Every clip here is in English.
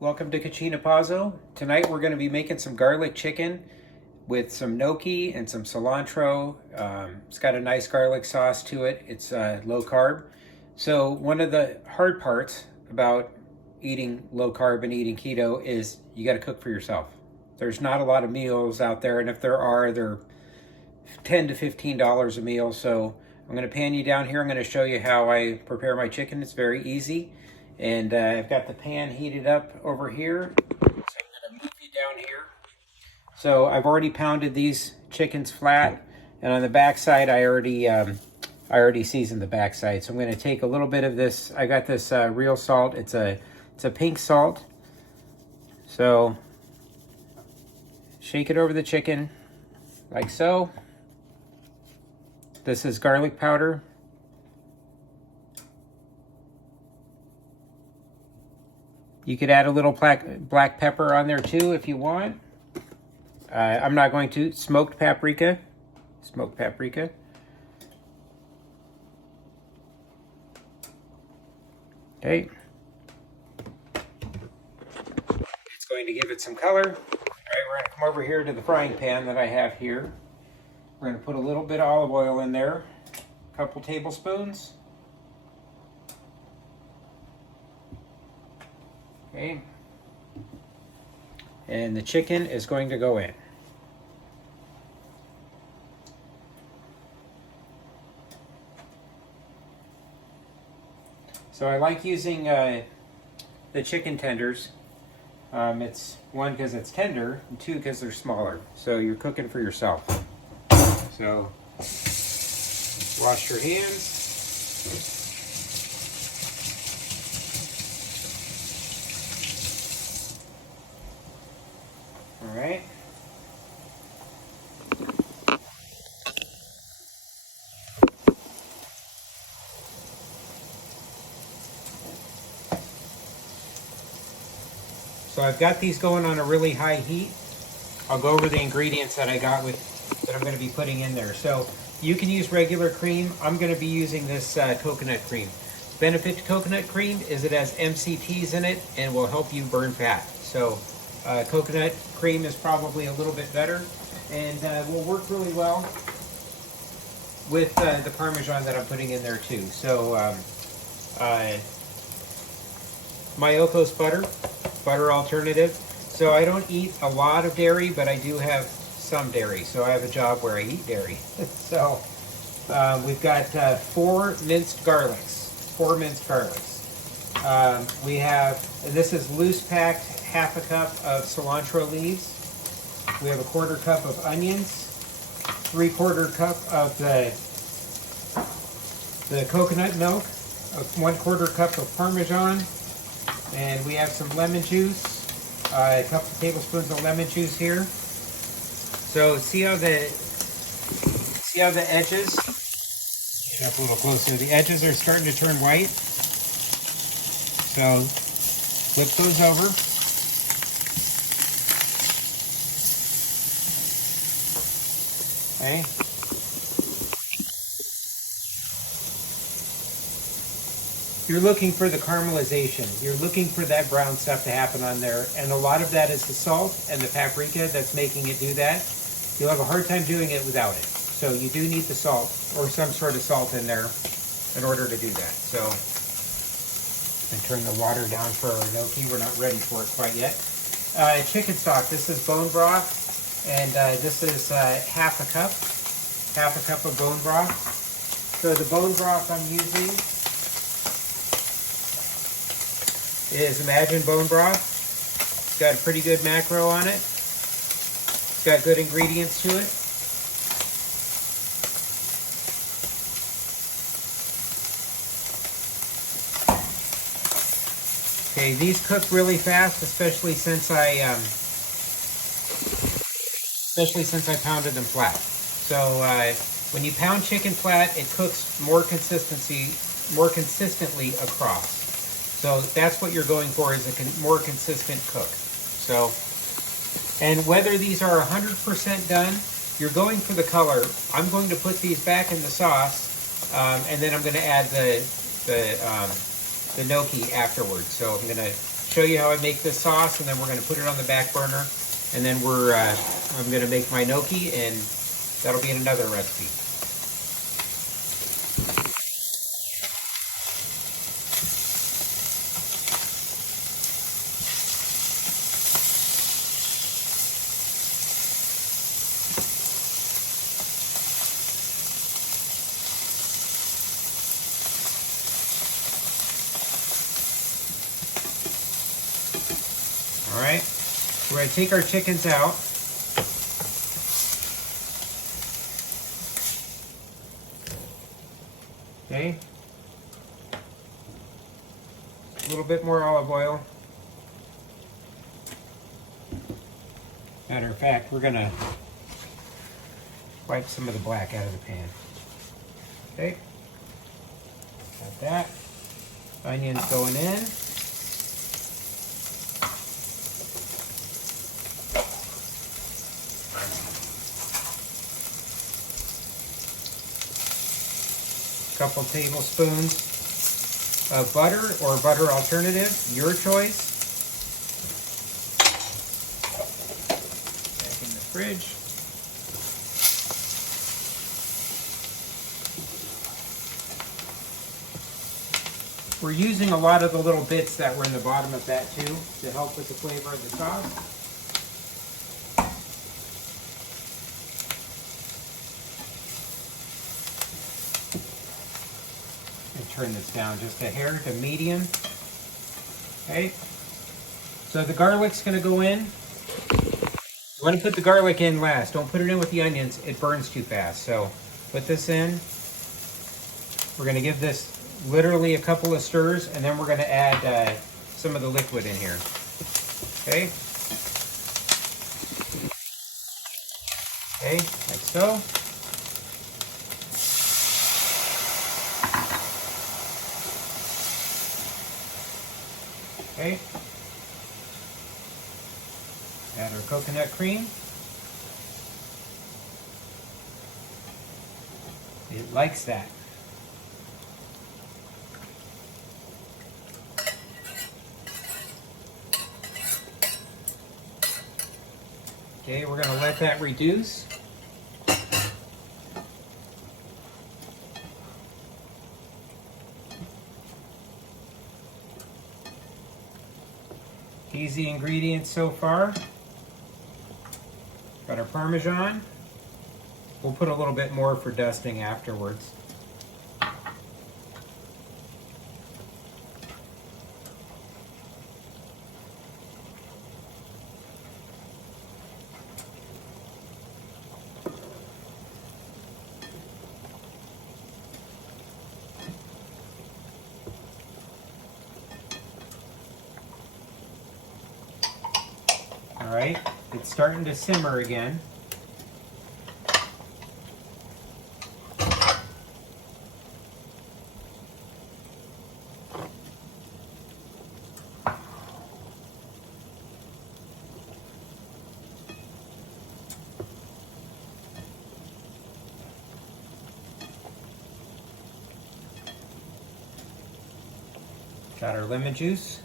Welcome to Cucina Pazzo. Tonight we're going to be making some garlic chicken with some gnocchi and some cilantro. It's got a nice garlic sauce to it. It's low carb. So one of the hard parts about eating low carb and eating keto is you got to cook for yourself. There's not a lot of meals out there, and if there are, they're $10 to $15 a meal. So I'm going to pan you down here. I'm going to show you how I prepare my chicken. It's very easy. And I've got the pan heated up over here. So I'm going to move you down here. So I've already pounded these chickens flat, and on the back side I already seasoned the back side. So I'm going to take a little bit of this. I got this real salt. It's a pink salt. So shake it over the chicken like so. This is garlic powder. You could add a little black pepper on there too if you want. I'm not going to. Smoked paprika. Smoked paprika. Okay. It's going to give it some color. All right, we're going to come over here to the frying pan that I have here. We're going to put a little bit of olive oil in there. A couple tablespoons. Okay. And the chicken is going to go in. So I like using the chicken tenders. It's one, because it's tender, and two, because they're smaller. So you're cooking for yourself. So wash your hands. All right. So I've got these going on a really high heat. I'll go over the ingredients that I got that I'm going to be putting in there. So you can use regular cream. I'm going to be using this coconut cream. Benefit to coconut cream is it has MCTs in it and will help you burn fat. So coconut cream is probably a little bit better, and will work really well with the Parmesan that I'm putting in there too. So Myokos butter alternative. So I don't eat a lot of dairy, but I do have some dairy. So I have a job where I eat dairy. So we've got 4 minced garlics. We have, and this is loose packed, half a cup of cilantro leaves. We have a 1/4 cup of onions, 3/4 cup of the coconut milk, 1/4 cup of Parmesan, and we have some lemon juice, a couple tablespoons of lemon juice here. So see how the edges, get up a little closer, the edges are starting to turn white. So flip those over. Okay. You're looking for the caramelization. You're looking for that brown stuff to happen on there. And a lot of that is the salt and the paprika that's making it do that. You'll have a hard time doing it without it. So you do need the salt or some sort of salt in there in order to do that. So and turn the water down for our gnocchi. We're not ready for it quite yet. Chicken stock. This is bone broth. And this is half a cup of bone broth. So the bone broth I'm using is Imagine bone broth. It's got a pretty good macro on it. It's got good ingredients to it. Okay, these cook really fast, especially since I pounded them flat. So when you pound chicken flat, it cooks more consistently across. So that's what you're going for, is a more consistent cook. So, and whether these are 100% done, you're going for the color. I'm going to put these back in the sauce, and then I'm going to add the gnocchi afterwards. So I'm going to show you how I make this sauce, and then we're going to put it on the back burner. And then I'm going to make my gnocchi, and that'll be in another recipe. All right, we're going to take our chickens out. Okay. A little bit more olive oil. Matter of fact, we're going to wipe some of the black out of the pan. Okay. Got that. Onions going in. Couple tablespoons of butter or butter alternative, your choice. Back in the fridge. We're using a lot of the little bits that were in the bottom of that too to help with the flavor of the sauce. Turn this down just a hair to medium. Okay, so the garlic's going to go in. You want to put the garlic in last. Don't put it in with the onions. It burns too fast. So put this in. We're going to give this literally a couple of stirs, and then we're going to add some of the liquid in here. Okay. Okay, like so. Okay. Add our coconut cream. It likes that. Okay, we're going to let that reduce. Easy ingredients so far. Got our Parmesan. We'll put a little bit more for dusting afterwards. All right, it's starting to simmer again. Got our lemon juice.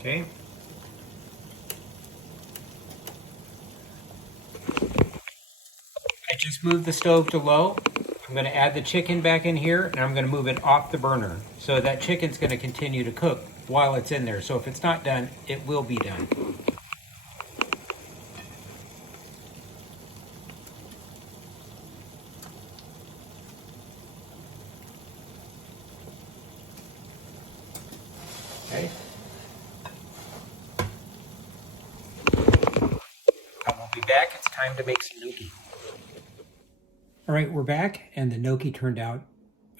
Okay. I just moved the stove to low. I'm going to add the chicken back in here, and I'm going to move it off the burner. So that chicken's going to continue to cook while it's in there. So if it's not done, it will be done. Okay. I will be back. It's time to make some gnocchi. All right, we're back, and the gnocchi turned out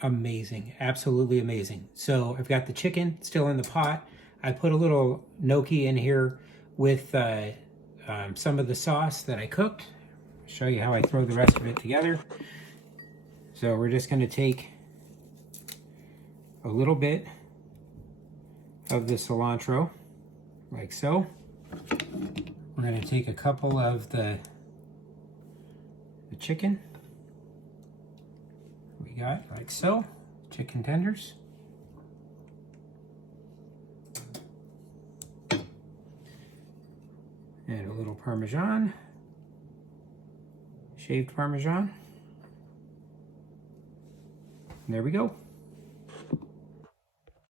amazing, absolutely amazing. So I've got the chicken still in the pot. I put a little gnocchi in here with some of the sauce that I cooked. show you how I throw the rest of it together. So we're just going to take a little bit of the cilantro, like so. We're going to take a couple of the chicken. We got like so, chicken tenders. And a little Parmesan, shaved Parmesan. And there we go.